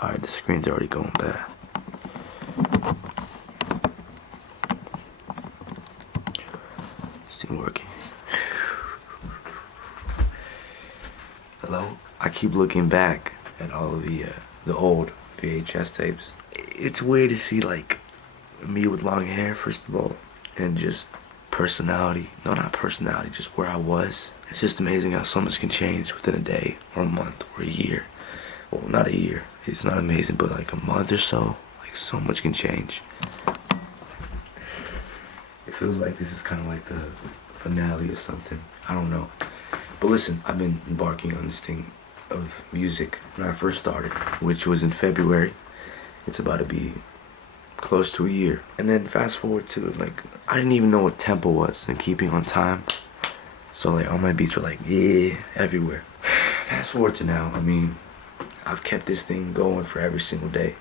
Alright, the screen's already going bad. Still working. Hello? I keep looking back at all of the old VHS tapes. It's weird to see like me with long hair, first of all, and just personality. No, not personality, just where I was. It's just amazing how so much can change within a day or a month or a year. Well, not a year. It's not amazing, but like a month or so, like so much can change. It feels like this is kind of like the finale or something. I don't know. But listen, I've been embarking on this thing of music when I first started, which was in February. It's about to be close to a year. And then fast forward to like, I didn't even know what tempo was and keeping on time. So like all my beats were like, yeah, everywhere. Fast forward to now, I mean, I've kept this thing going for every single day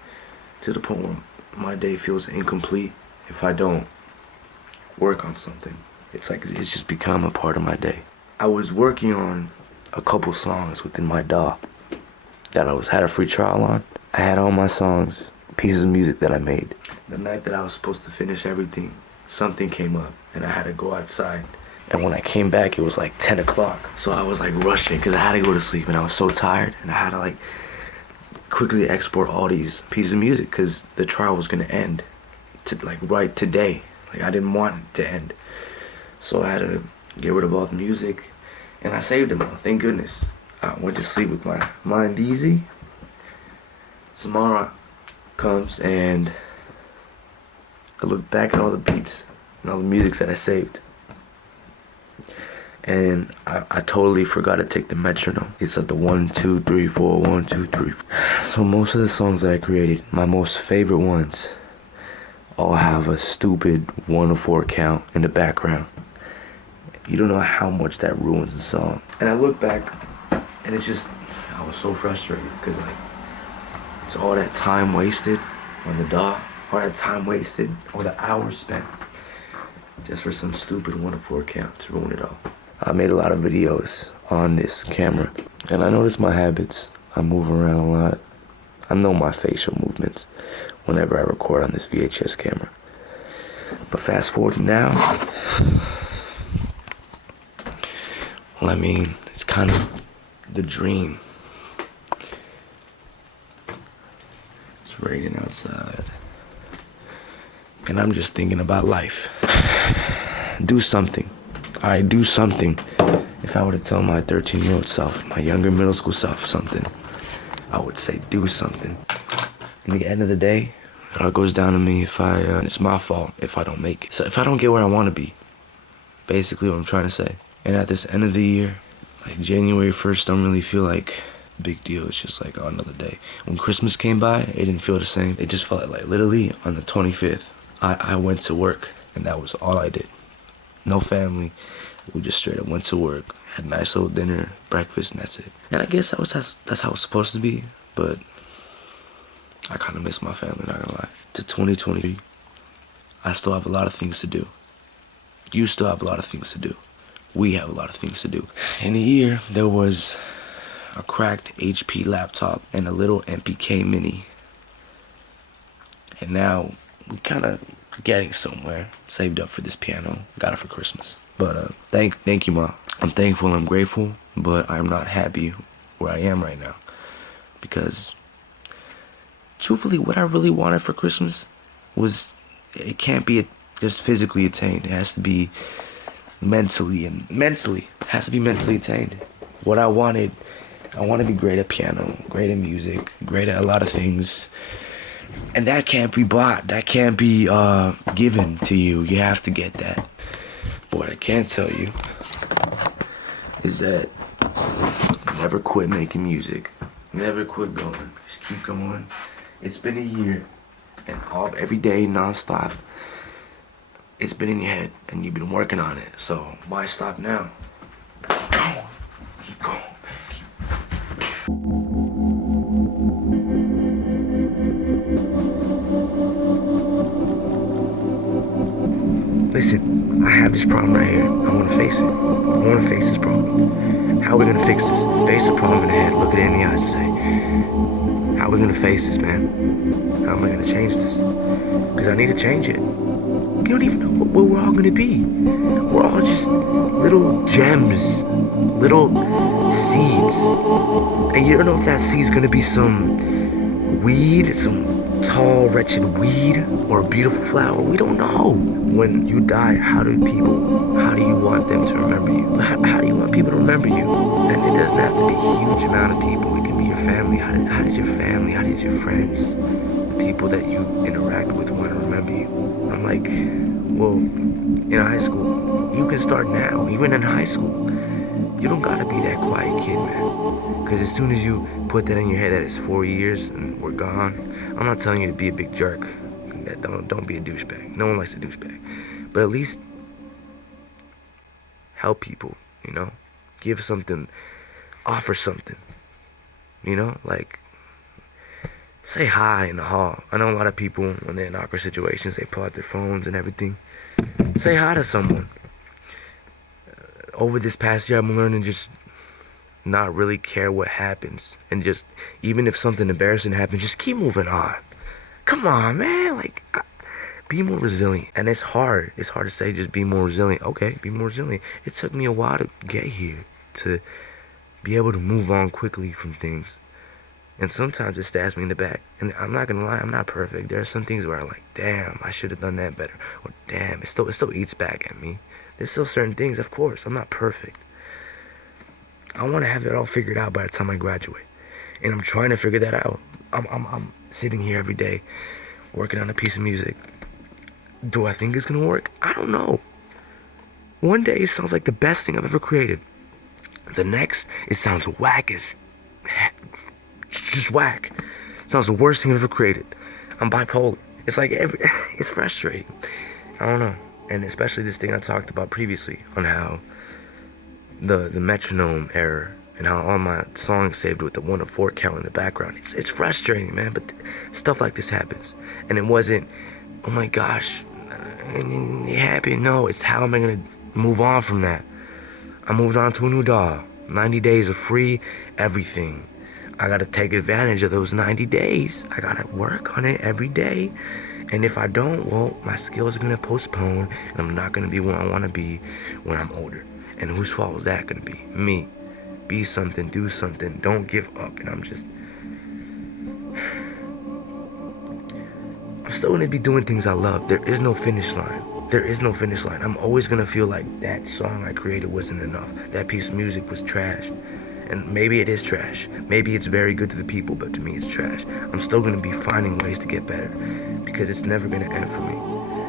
to the point where my day feels incomplete if I don't work on something. It's like it's just become a part of my day. I was working on a couple songs within my DAW that had a free trial on. I had all my songs, pieces of music that I made. The night that I was supposed to finish everything, something came up and I had to go outside. And when I came back, it was like 10 o'clock. So I was like rushing because I had to go to sleep and I was so tired. And I had to like quickly export all these pieces of music because the trial was going to end right today. Like I didn't want it to end. So I had to get rid of all the music. And I saved them all, thank goodness. I went to sleep with my mind easy. Tomorrow comes and I look back at all the beats and all the music that I saved. And I totally forgot to take the metronome. It's at the 1, 2, 3, 4, 1, 2, 3, 4. So most of the songs that I created, my most favorite ones, all have a stupid 1 to 4 count in the background. You don't know how much that ruins the song. And I look back and it's just, I was so frustrated because like, it's all that time wasted on the DAW, all that time wasted, all the hours spent just for some stupid 1 to 4 count to ruin it all. I made a lot of videos on this camera and I noticed my habits. I move around a lot. I know my facial movements whenever I record on this VHS camera. But fast forward to now, well, I mean, it's kind of the dream. It's raining outside. And I'm just thinking about life. Do something. Alright, do something. If I were to tell my 13-year-old self, my younger middle school self something, I would say do something. In the end of the day, it all goes down to me if it's my fault if I don't make it. So if I don't get where I want to be, basically what I'm trying to say. And at this end of the year, like January 1st don't really feel like a big deal. It's just like, oh, another day. When Christmas came by, it didn't feel the same. It just felt like literally on the 25th, I went to work and that was all I did. No family. We just straight up went to work, had a nice little dinner, breakfast, and that's it. And I guess that's how it's supposed to be, but I kind of miss my family, not gonna lie. To 2023, I still have a lot of things to do. You still have a lot of things to do. We have a lot of things to do. In a year, there was a cracked HP laptop and a little MPK mini. And now we kind of getting somewhere. Saved up for this piano. Got it for Christmas. But thank you, Ma. I'm thankful, I'm grateful, but I'm not happy where I am right now. Because truthfully, what I really wanted for Christmas was, it can't be just physically attained. It has to be mentally attained. What I want to be great at piano, great at music, great at a lot of things. And that can't be bought. That can't be given to you. You have to get that. But what I can tell you is that never quit making music. Never quit going. Just keep going. It's been a year, and every day, nonstop. It's been in your head, and you've been working on it. So why stop now? Keep going. Keep going. Listen, I have this problem right here. I want to face it. I want to face this problem. How are we going to fix this? Face the problem in the head, look it in the eyes and say, how how are we gonna face this, man? How am I gonna change this? Because I need to change it. You don't even know what we're all gonna be. We're all just little gems, little seeds. And you don't know if that seed's gonna be some weed, some tall, wretched weed, or a beautiful flower. We don't know. When you die, how do you want them to remember you? How do you want people to remember you? And it doesn't have to be a huge amount of people. It can be your family. How does your family, how does your friends, the people that you interact with want to remember you? I'm like, well, in high school, you can start now. Even in high school, you don't gotta be that quiet kid, man. Because as soon as you put that in your head that it's 4 years and we're gone, I'm not telling you to be a big jerk. Don't be a douchebag. No one likes a douchebag. But at least help people, you know? Give something, offer something, you know? Like, say hi in the hall. I know a lot of people, when they're in awkward situations, they pull out their phones and everything. Say hi to someone. Over this past year, I'm learning just not really care what happens. And just, even if something embarrassing happens, just keep moving on. Come on, man. Like, be more resilient. And it's hard. It's hard to say just be more resilient. Okay, be more resilient. It took me a while to get here, to be able to move on quickly from things. And sometimes it stabs me in the back. And I'm not gonna lie, I'm not perfect. There are some things where I'm like, damn, I should have done that better. Or damn, it still eats back at me. There's still certain things, of course. I'm not perfect. I want to have it all figured out by the time I graduate. And I'm trying to figure that out. I'm sitting here every day working on a piece of music. Do I think it's gonna work? I don't know. One day it sounds like the best thing I've ever created. The next, it sounds whack as just whack. It sounds the worst thing I've ever created. I'm bipolar. It's like it's frustrating. I don't know. And especially this thing I talked about previously on how the metronome error and how all my songs saved with the 1 to 4 count in the background. It's frustrating, man, but stuff like this happens. And it wasn't, oh my gosh, it happened. No, it's how am I gonna move on from that? I moved on to a new dog. 90 days of free everything. I gotta take advantage of those 90 days. I gotta work on it every day. And if I don't, well, my skills are gonna postpone and I'm not gonna be where I wanna be when I'm older. And whose fault is that gonna be? Me. Be something, do something, don't give up. And I'm still gonna be doing things I love. There is no finish line. There is no finish line. I'm always gonna feel like that song I created wasn't enough. That piece of music was trash. And maybe it is trash. Maybe it's very good to the people, but to me it's trash. I'm still gonna be finding ways to get better because it's never gonna end for me.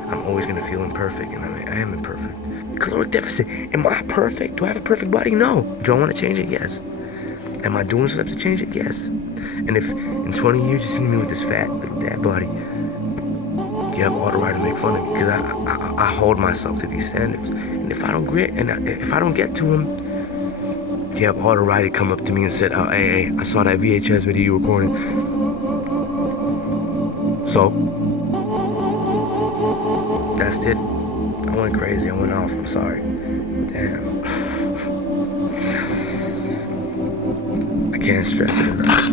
I'm always gonna feel imperfect, and I am imperfect. Caloric deficit. Am I perfect? Do I have a perfect body? No. Do I want to change it? Yes. Am I doing steps to change it? Yes. And if in 20 years you see me with this fat little dad body, you have all the right to make fun of me because I hold myself to these standards. And if I don't get to them, you have all the right to come up to me and say, oh, hey, I saw that VHS video you recorded. So, that's it. I went crazy. I went off. I'm sorry. Damn. I can't stress it enough.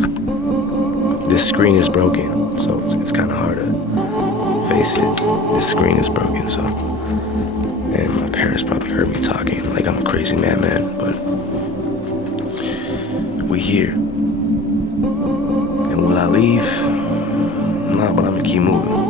This screen is broken, so it's kind of hard to face it. This screen is broken, so. And my parents probably heard me talking like I'm a crazy madman, but we here. And will I leave? No, but I'm gonna keep moving.